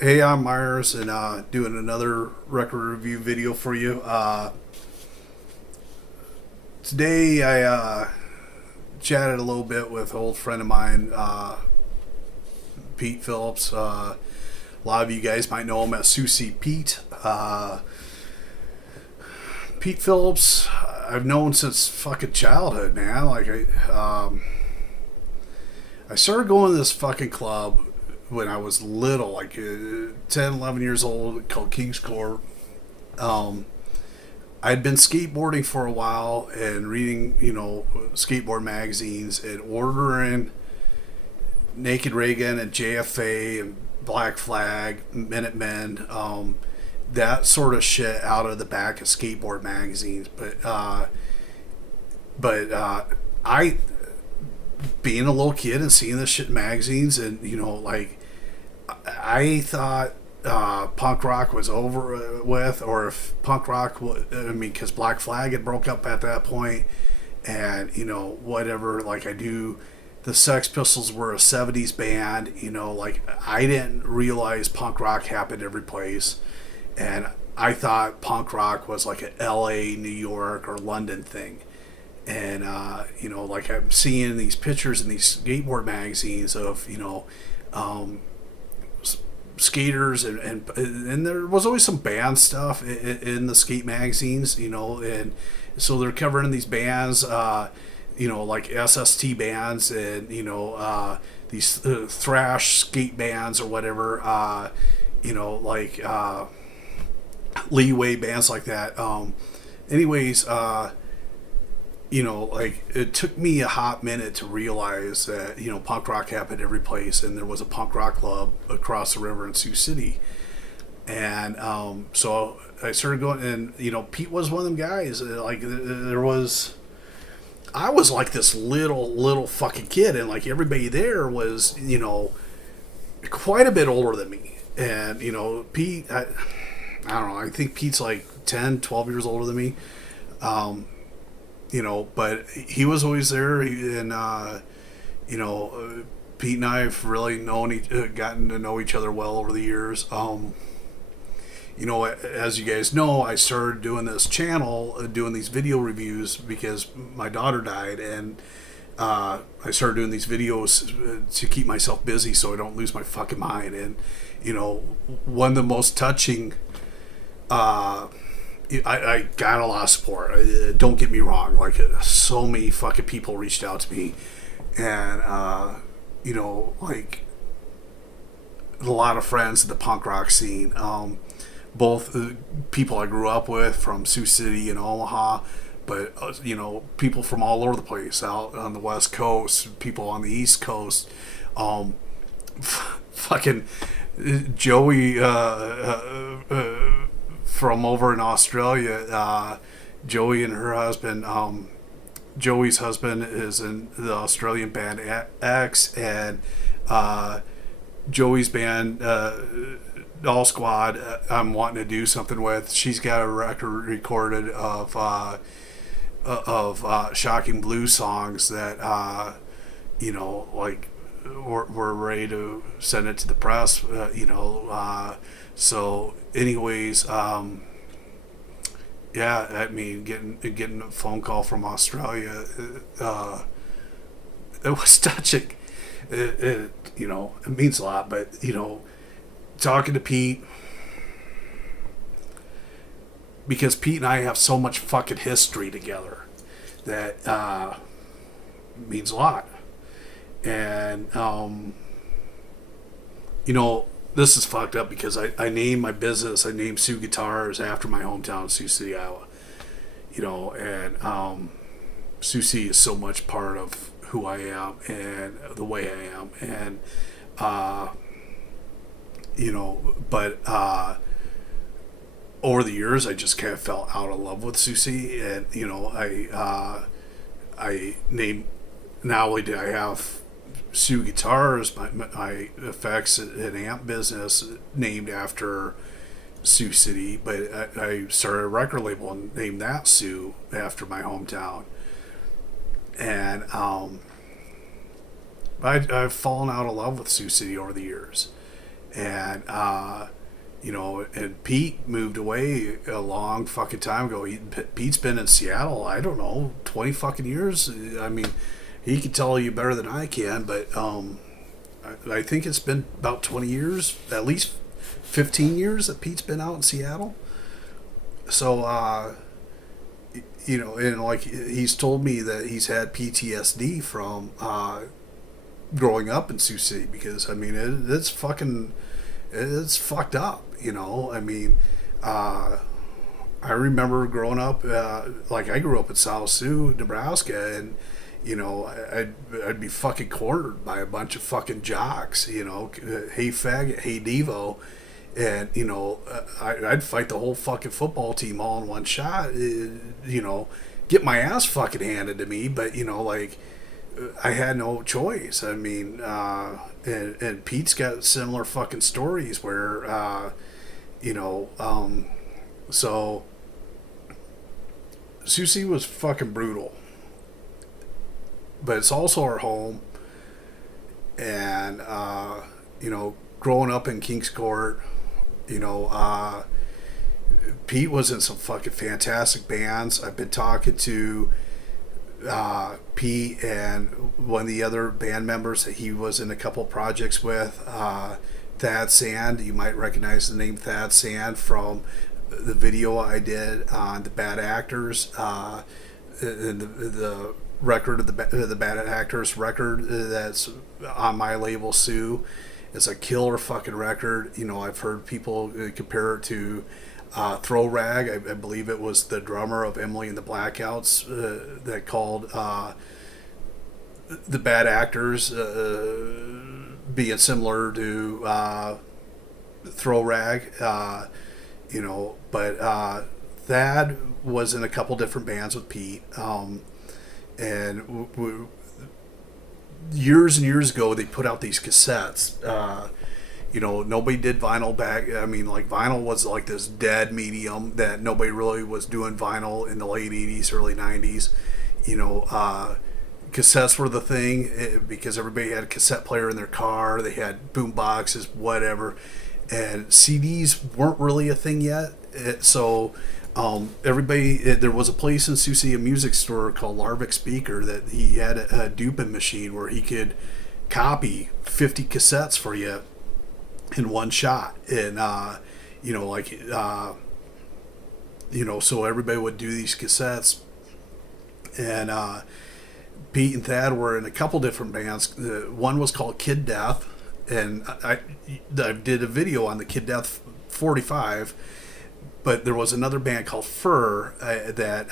Hey, I'm Myers, and doing another record review video for you. Today, I chatted a little bit with an old friend of mine, Pete Phillips. A lot of you guys might know him as Sioux City Pete. Pete Phillips, I've known since fucking childhood, man. I started going to this fucking club when I was little, 10, 11 years old, called King's Court. I'd been skateboarding for a while and reading, skateboard magazines and ordering Naked Reagan and JFA and Black Flag, Minutemen, that sort of shit out of the back of skateboard magazines. But I, being a little kid and seeing this shit in magazines, and I thought punk rock was over with, or if punk rock, because Black Flag had broke up at that point, and whatever. Like I knew the Sex Pistols were a '70s band. I didn't realize punk rock happened every place, and I thought punk rock was like a L.A., New York, or London thing. And I'm seeing these pictures in these skateboard magazines of skaters, and there was always some band stuff in the skate magazines, and so they're covering these bands, like SST bands, and these thrash skate bands or whatever, leeway bands like that. Anyways, it took me a hot minute to realize that, punk rock happened every place, and there was a punk rock club across the river in Sioux City. And so I started going, and, Pete was one of them guys. I was like this little fucking kid, and like everybody there was, quite a bit older than me. And, Pete, I don't know, I think Pete's like 10, 12 years older than me. But he was always there, and Pete and I have really gotten to know each other well over the years. As you guys know, I started doing this channel, doing these video reviews because my daughter died, and I started doing these videos to keep myself busy so I don't lose my fucking mind. And one of the most touching. I got a lot of support. Don't get me wrong. So many fucking people reached out to me, and a lot of friends in the punk rock scene. Both people I grew up with from Sioux City and Omaha, but people from all over the place, out on the West Coast, people on the East Coast. Fucking Joey. From over in Australia, Joey and her husband. Joey's husband is in the Australian band X, and Joey's band All Squad. I'm wanting to do something with. She's got a record recorded of shocking blues songs that we're ready to send it to the press. So, anyways, getting a phone call from Australia, it was touching. It means a lot, but talking to Pete, because Pete and I have so much fucking history together that means a lot. And this is fucked up because I named my business, I named Sioux Guitars after my hometown, Sioux City, Iowa. And Sioux City is so much part of who I am and the way I am. And, over the years, I just kind of fell out of love with Sioux City. And, I named, not only did I have Sioux Guitars, my effects and amp business named after Sioux City, but I started a record label and named that Sioux after my hometown. And I've fallen out of love with Sioux City over the years. And and Pete moved away a long fucking time ago. Pete's been in Seattle, I don't know, 20 fucking years. I mean, he can tell you better than I can, but I think it's been about 20 years, at least 15 years that Pete's been out in Seattle. So, and like he's told me that he's had PTSD from growing up in Sioux City, because I mean it's fucked up. I mean, I remember growing up, like I grew up in South Sioux, Nebraska, and I'd be fucking cornered by a bunch of fucking jocks. Hey faggot, hey Devo. And I'd fight the whole fucking football team all in one shot. Get my ass fucking handed to me, but like I had no choice. I mean, and Pete's got similar fucking stories where, so Sioux City was fucking brutal, but it's also our home. And growing up in Kings Court, Pete was in some fucking fantastic bands. I've been talking to Pete and one of the other band members that he was in a couple projects with, Thad Sand. You might recognize the name Thad Sand from the video I did on the Bad Actors, and the record of the Bad Actors record that's on my label Sue. It's a killer fucking record. I've heard people compare it to Throw Rag. I believe it was the drummer of Emily and the Blackouts that called the Bad Actors being similar to Throw Rag. But Thad was in a couple different bands with Pete. And years and years ago, they put out these cassettes. Nobody did vinyl back. I mean, like vinyl was like this dead medium that nobody really was doing vinyl in the late 80s, early 90s. Cassettes were the thing because everybody had a cassette player in their car. They had boom boxes, whatever. And CDs weren't really a thing yet. There was a place in Sioux City, a music store called Larvick Speaker, that he had a duping machine where he could copy 50 cassettes for you in one shot. And, so everybody would do these cassettes. And Pete and Thad were in a couple different bands. One was called Kid Death, and I did a video on the Kid Death 45. But there was another band called Fur that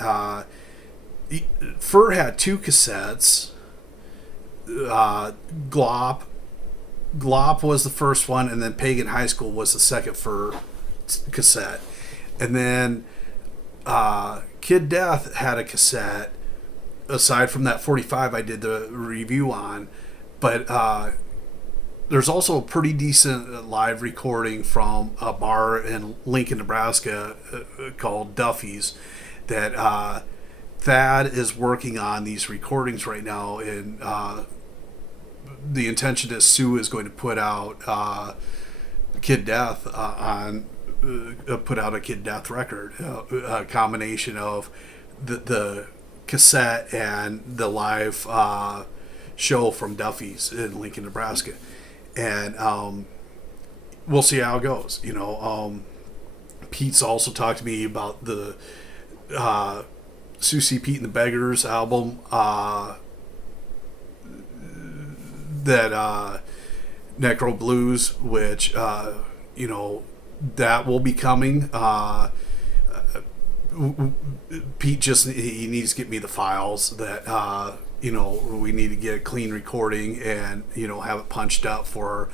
Fur had two cassettes. Glop was the first one, and then Pagan High School was the second Fur cassette. And then Kid Death had a cassette, aside from that 45 I did the review on. But there's also a pretty decent live recording from a bar in Lincoln, Nebraska called Duffy's that Thad is working on these recordings right now, and the intention is Sue is going to put out Kid Death put out a Kid Death record, a combination of the cassette and the live show from Duffy's in Lincoln, Nebraska. And we'll see how it goes. Pete's also talked to me about the Sioux Pete and the Beggars album that Necro Blues, which that will be coming. Pete he needs to get me the files that we need to get a clean recording and have it punched up for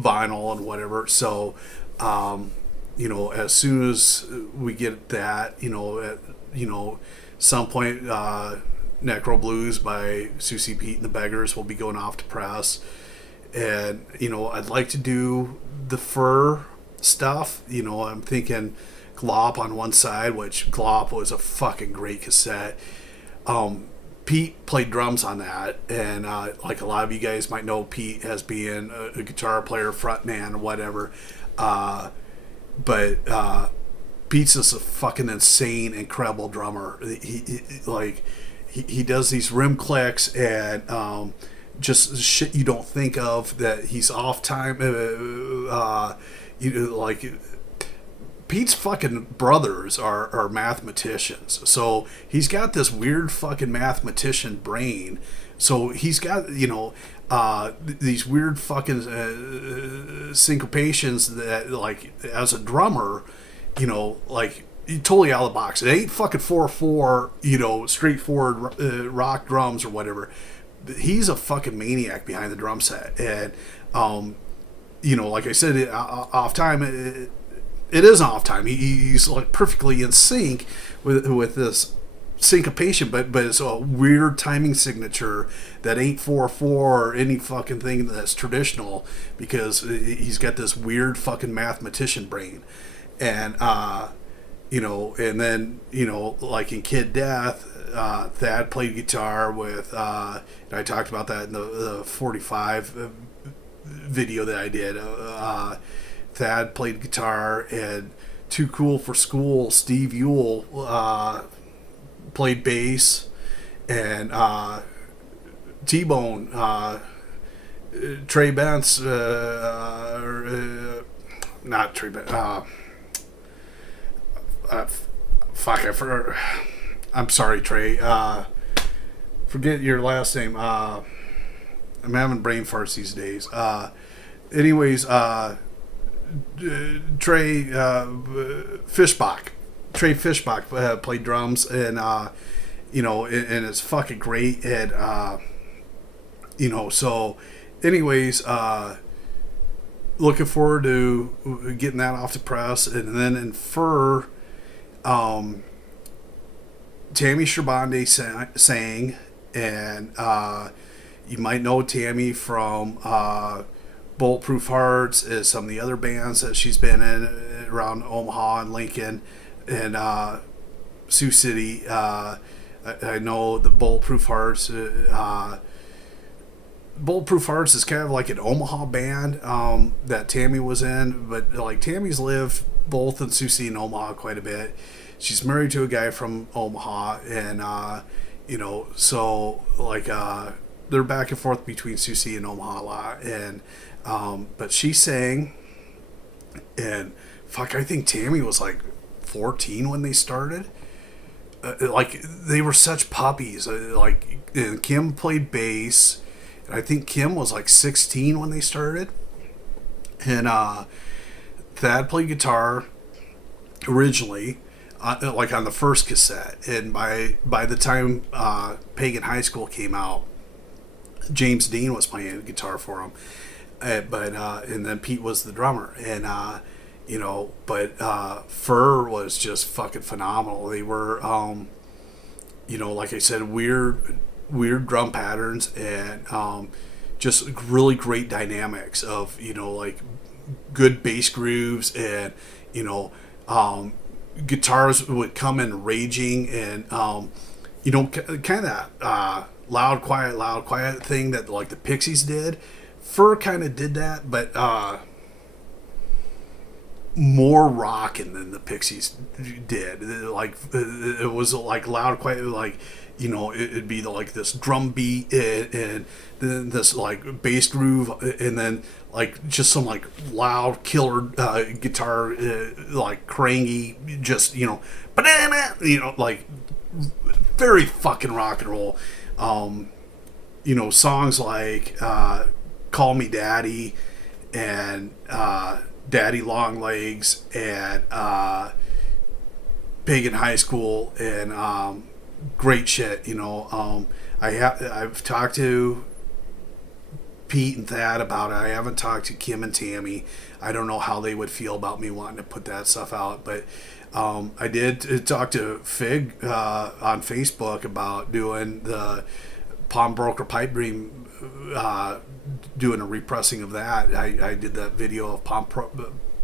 vinyl and whatever. So as soon as we get that, at some point, Necro Blues by Sioux Pete and the Beggars will be going off to press. And I'd like to do the Fur stuff. I'm thinking Glop on one side, which Glop was a fucking great cassette. Pete played drums on that, and like a lot of you guys might know Pete as being a guitar player, frontman, or whatever. But Pete's just a fucking insane, incredible drummer. He does these rim clicks and just shit you don't think of, that he's off time. Pete's fucking brothers are mathematicians, so he's got this weird fucking mathematician brain. So he's got these weird fucking syncopations that, like, as a drummer, like, totally out of the box. It ain't fucking 4/4, straightforward rock drums or whatever. He's a fucking maniac behind the drum set, and like I said, off time. It is off time. He's like perfectly in sync with this syncopation, but it's a weird timing signature that ain't 4/4 or any fucking thing that's traditional, because he's got this weird fucking mathematician brain. And and then like in Kid Death, Thad played guitar with and I talked about that in the 45 video that I did. Thad played guitar, and Too Cool for School, Steve Ewell played bass, and T-Bone, Trey Bence, not Trey Bence, I'm sorry, Trey, forget your last name, I'm having brain farts these days. Anyways, Trey Fishbach played drums, and and it's fucking great. And so anyways, looking forward to getting that off the press. And then in Fur, Tammy Shabande sang, and you might know Tammy from Bulletproof Hearts, is some of the other bands that she's been in around Omaha and Lincoln and Sioux City. I know the Bulletproof Hearts. Bulletproof Hearts is kind of like an Omaha band that Tammy was in, but like Tammy's lived both in Sioux City and Omaha quite a bit. She's married to a guy from Omaha, and so like they're back and forth between Sioux City and Omaha a lot. And but she sang, and fuck, I think Tammy was like 14 when they started. Like, they were such puppies. And Kim played bass, and I think Kim was like 16 when they started. And Thad played guitar originally, like on the first cassette. And by the time Pagan High School came out, James Dean was playing guitar for him. And then Pete was the drummer, and but Fur was just fucking phenomenal. They were like I said, weird drum patterns, and just really great dynamics of like good bass grooves, and guitars would come in raging, and kind of that loud quiet thing that like the Pixies did. Fur kind of did that, but more rocking than the Pixies did. Like, it was like loud, quiet, like, it'd be like this drum beat, and then this like bass groove, and then like just some like loud killer guitar, like crangy, just like very fucking rock and roll. Songs like Call Me Daddy, and Daddy Long Legs, and Pagan High School, and great shit. I've talked to Pete and Thad about it. I haven't talked to Kim and Tammy. I don't know how they would feel about me wanting to put that stuff out, but I did talk to Fig on Facebook about doing the Pawnbroker Pipe Dream, doing a repressing of that. I did that video of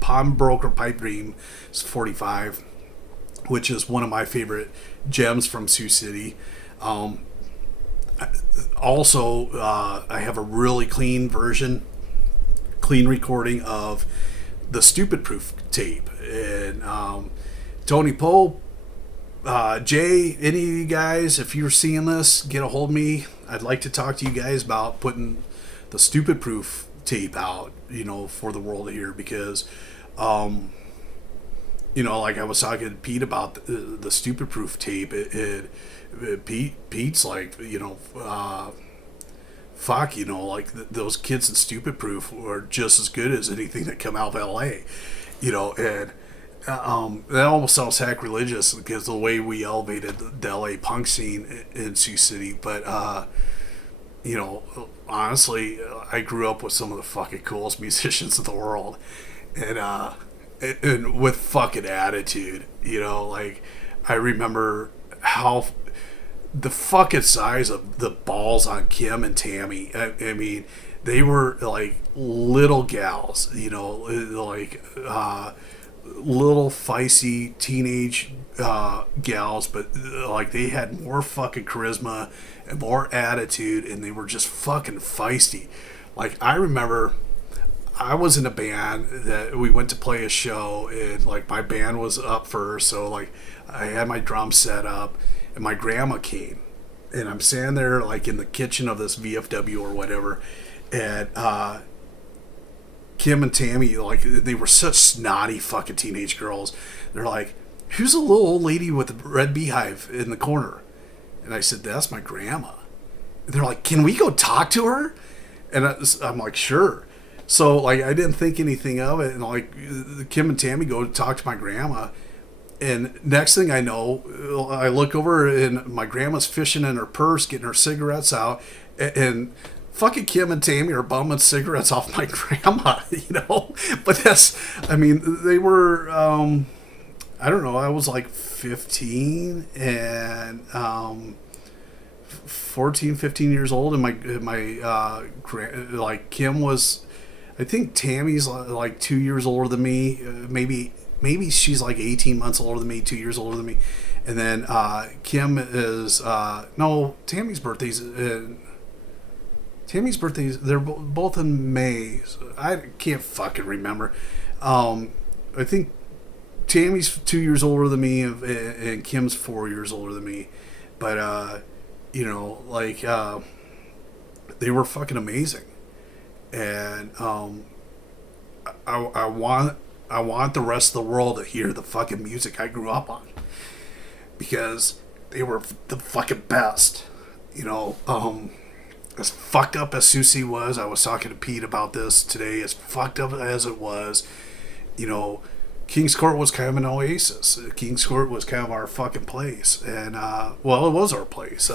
Pawnbroker Pipe Dream 45, which is one of my favorite gems from Sioux City. Also, I have a really clean recording of the Stupid Proof tape. And Tony Pope, Jay, any of you guys, if you're seeing this, get a hold of me. I'd like to talk to you guys about putting the Stupid Proof tape out, for the world to hear, because, like I was talking to Pete about the Stupid Proof tape. Pete's like, fuck, those kids in Stupid Proof are just as good as anything that come out of LA, and that almost sounds sacrilegious because the way we elevated the LA punk scene in Sioux City, but honestly, I grew up with some of the fucking coolest musicians in the world, and with fucking attitude, like I remember how the fucking size of the balls on Kim and Tammy. I mean, they were like little gals, like little feisty teenage gals, but like they had more fucking charisma and more attitude, and they were just fucking feisty. Like I remember I was in a band that we went to play a show, and like my band was up first, so like I had my drum set up, and my grandma came, and I'm standing there like in the kitchen of this VFW or whatever, and Kim and Tammy, like they were such snotty fucking teenage girls. They're like, "Who's a little old lady with a red beehive in the corner?" And I said, "That's my grandma." And they're like, "Can we go talk to her?" And I'm like, "Sure." So like I didn't think anything of it, and like Kim and Tammy go to talk to my grandma, and next thing I know, I look over and my grandma's fishing in her purse, getting her cigarettes out, and fucking Kim and Tammy are bumming cigarettes off my grandma, But they were, I don't know, I was like 15 and 14, 15 years old, and like Kim was, I think Tammy's like 2 years older than me, maybe she's like 18 months older than me, 2 years older than me. And then Kim is, no, Tammy's birthdays, they're both in May. So I can't fucking remember. I think Tammy's 2 years older than me, and Kim's 4 years older than me. But, they were fucking amazing. And I want the rest of the world to hear the fucking music I grew up on, because they were the fucking best. As fucked up as Sioux City was, I was talking to Pete about this today, as fucked up as it was, King's Court was kind of an oasis. King's Court was kind of our fucking place. And, it was our place.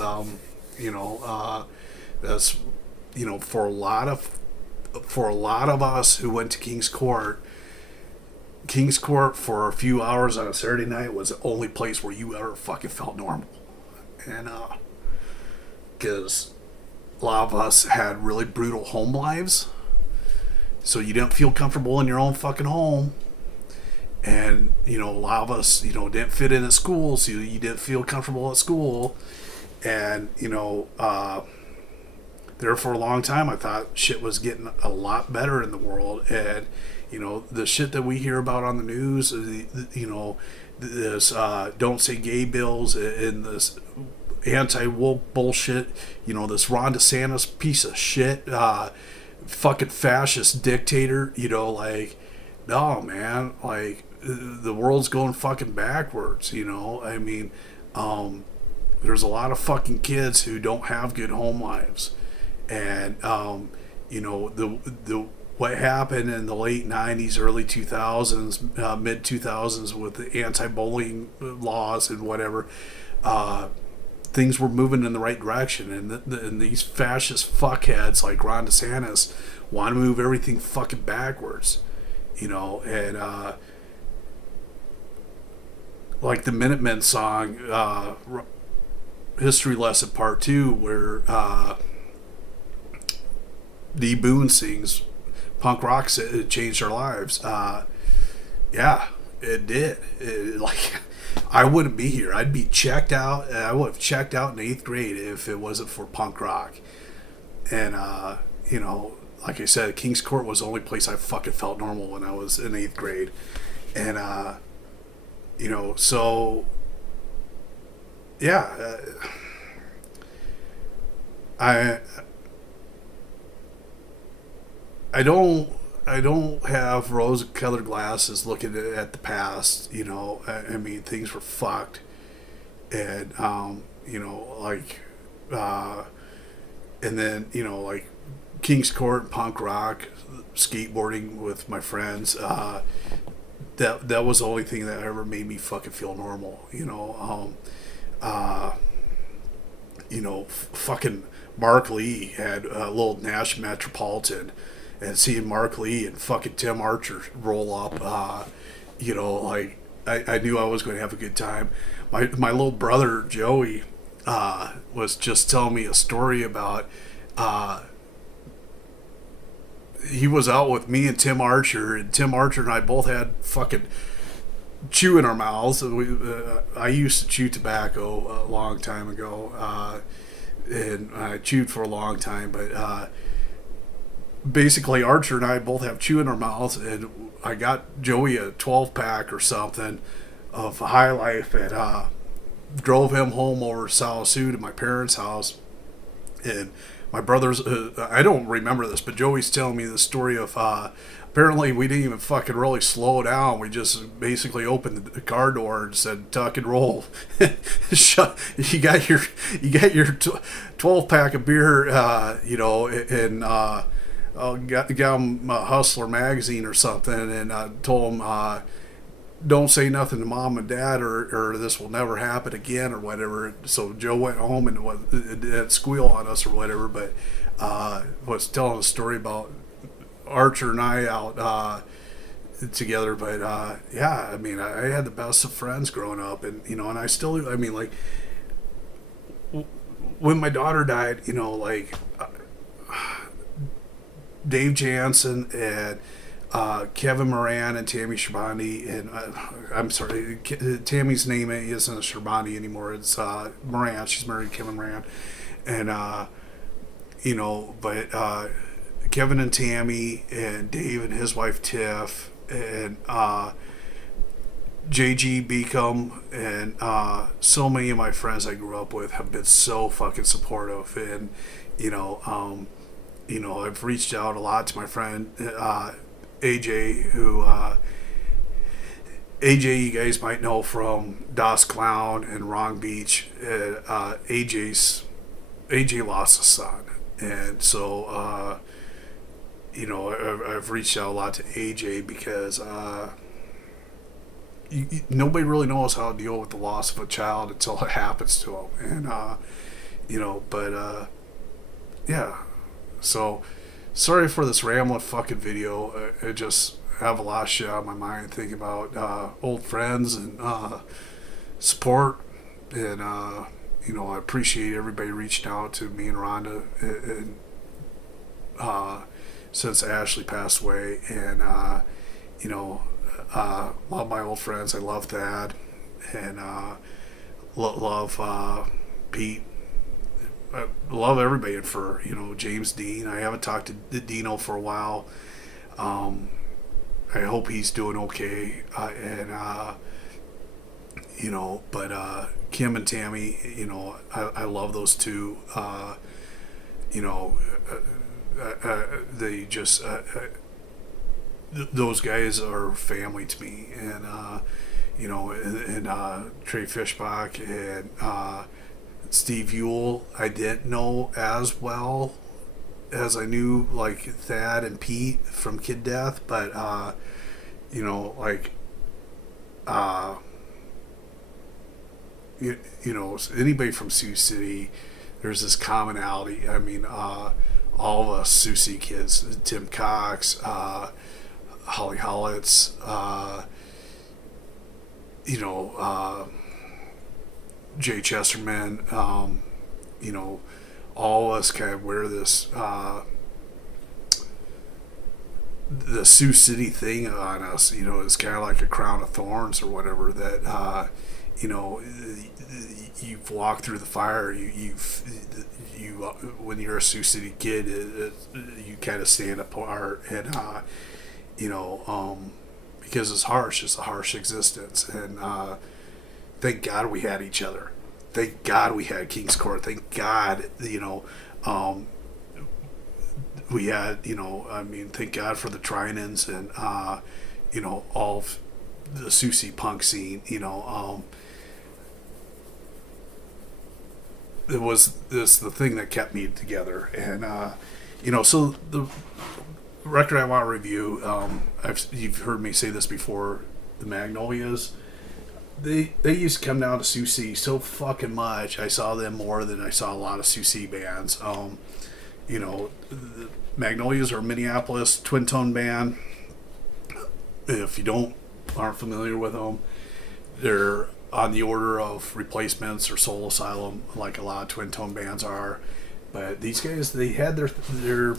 That's, for a lot of us who went to King's Court for a few hours on a Saturday night was the only place where you ever fucking felt normal. And, because a lot of us had really brutal home lives, so you didn't feel comfortable in your own fucking home. And, a lot of us, didn't fit in at school, so you didn't feel comfortable at school. And, there for a long time, I thought shit was getting a lot better in the world. And, the shit that we hear about on the news, this don't say gay bills and this anti-woke bullshit, this Ron DeSantis piece of shit, fucking fascist dictator, no, man, like, the world's going fucking backwards, there's a lot of fucking kids who don't have good home lives. And, what happened in the late 90s, early 2000s, mid 2000s with the anti-bullying laws and whatever, things were moving in the right direction, and these fascist fuckheads like Ron DeSantis want to move everything fucking backwards, and like the Minutemen song, History Lesson Part 2, where D. Boone sings, punk rock changed our lives. Yeah, it did. Like, I wouldn't be here. I'd be checked out. I would have checked out in 8th grade if it wasn't for punk rock. And, you know, like I said, King's Court was the only place I fucking felt normal when I was in 8th grade. And, you know, so, yeah. I don't have rose-colored glasses looking at the past. You know, I mean, things were fucked. And, you know, like, and then, you know, like, King's Court, punk rock, skateboarding with my friends. That was the only thing that ever made me fucking feel normal. You know, fucking Mark Lee had a little Nash Metropolitan, and seeing Mark Lee and fucking Tim Archer roll up, you know, like, I knew I was going to have a good time. My little brother Joey was just telling me a story about. He was out with me and Tim Archer, and Tim Archer and I both had fucking chew in our mouths. I used to chew tobacco a long time ago, and I chewed for a long time, but basically Archer and I both have chew in our mouths, and I got Joey a 12-pack or something of High Life, and drove him home over South Sioux to my parents' house. And my brother's, I don't remember this, but Joey's telling me the story of, apparently we didn't even fucking really slow down. We just basically opened the car door and said, tuck and roll. You got your 12-pack of beer, you know, and got him a Hustler magazine or something, and told him, don't say nothing to mom and dad, or this will never happen again, or whatever. So Joe went home and didn't squeal on us or whatever, but was telling a story about Archer and I out together. But yeah, I mean, I had the best of friends growing up, and you know, and I still do. I mean, like, when my daughter died, you know, like, Dave Jansen and Kevin Moran and Tammy Shabani, and I'm sorry, Tammy's name isn't Shabani anymore. It's Moran. She's married to Kevin Moran, and you know, but Kevin and Tammy and Dave and his wife Tiff and JG Beacom and so many of my friends I grew up with have been so fucking supportive, and you know, I've reached out a lot to my friend AJ, who AJ you guys might know from Das Clown and Wrong Beach. AJ lost a son, and so you know, I've reached out a lot to AJ because nobody really knows how to deal with the loss of a child until it happens to them, and you know, but yeah, so. Sorry for this rambling fucking video. I just have a lot of shit on my mind thinking about old friends and support. And, you know, I appreciate everybody reaching out to me and Rhonda and since Ashley passed away. And, you know, love my old friends. I love Thad. And love Pete. I love everybody for, you know, James Dean. I haven't talked to Dino for a while. I hope he's doing okay. And you know, but Kim and Tammy, you know, I love those two. You know, they just those guys are family to me. And you know, and Trey Fishbach and Steve Ewell, I didn't know as well as I knew, like, Thad and Pete from Kid Death, but you know, like, you know, anybody from Sioux City, there's this commonality. I mean, all of us Sioux City kids, Tim Cox, Holly Hollitz, you know, Jay Chesterman, you know, all of us kind of wear this the Sioux City thing on us, you know, is kind of like a crown of thorns or whatever. That you know, you've walked through the fire. You when you're a Sioux City kid, you kind of stand apart, and you know, because it's harsh. It's a harsh existence, and thank God we had each other. Thank God we had King's Court. Thank God, you know, we had, you know, I mean, thank God for the Trinans and, you know, all of the Sioux City punk scene, you know. It was this the thing that kept me together. And, you know, so the record I want to review, you've heard me say this before, the Magnolias. They used to come down to Sioux City so fucking much. I saw them more than I saw a lot of Sioux City bands. You know, the Magnolias are a Minneapolis twin tone band. If you aren't familiar with them, they're on the order of Replacements or Soul Asylum, like a lot of twin tone bands are. But these guys, they had their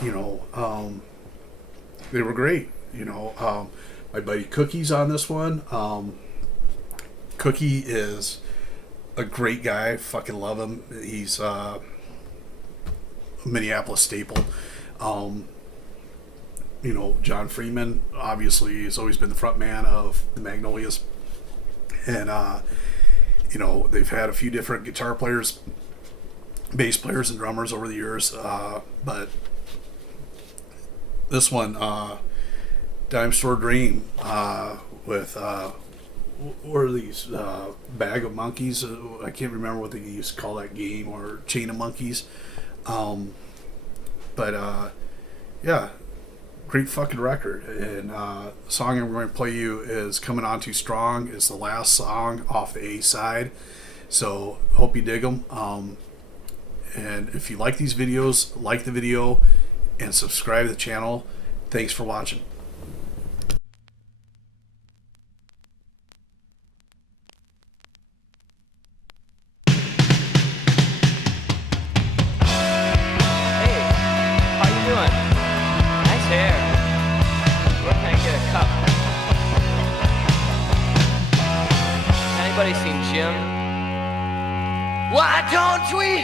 you know, they were great. You know, my buddy Cookie's on this one. Cookie is a great guy. Fucking love him. He's a Minneapolis staple. You know, John Freeman obviously has always been the front man of the Magnolias, and you know, they've had a few different guitar players, bass players, and drummers over the years, but this one, Dime Store Dream, with what are these, Bag of Monkeys? I can't remember what they used to call that game, or Chain of Monkeys. But yeah, great fucking record. And the song I'm going to play you is Coming On Too Strong. It's the last song off the A side. So hope you dig them. And if you like these videos, like the video and subscribe to the channel. Thanks for watching. Anybody seen Jim? Why don't we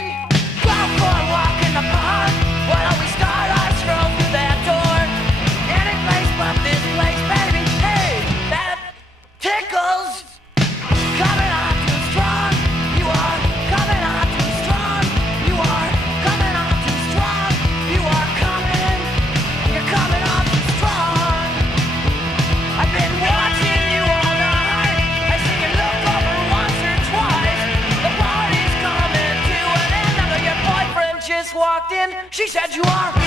go for a walk in the park? Why don't we start our stroll through that door? Any place but this place, baby. Hey, that tickles. Coming on too strong. You are coming on too strong. You are coming on too strong. You are coming. You're coming on too strong. I've been watching you all night. I see you look over once or twice. The party's coming to an end. I know your boyfriend just walked in. She said you are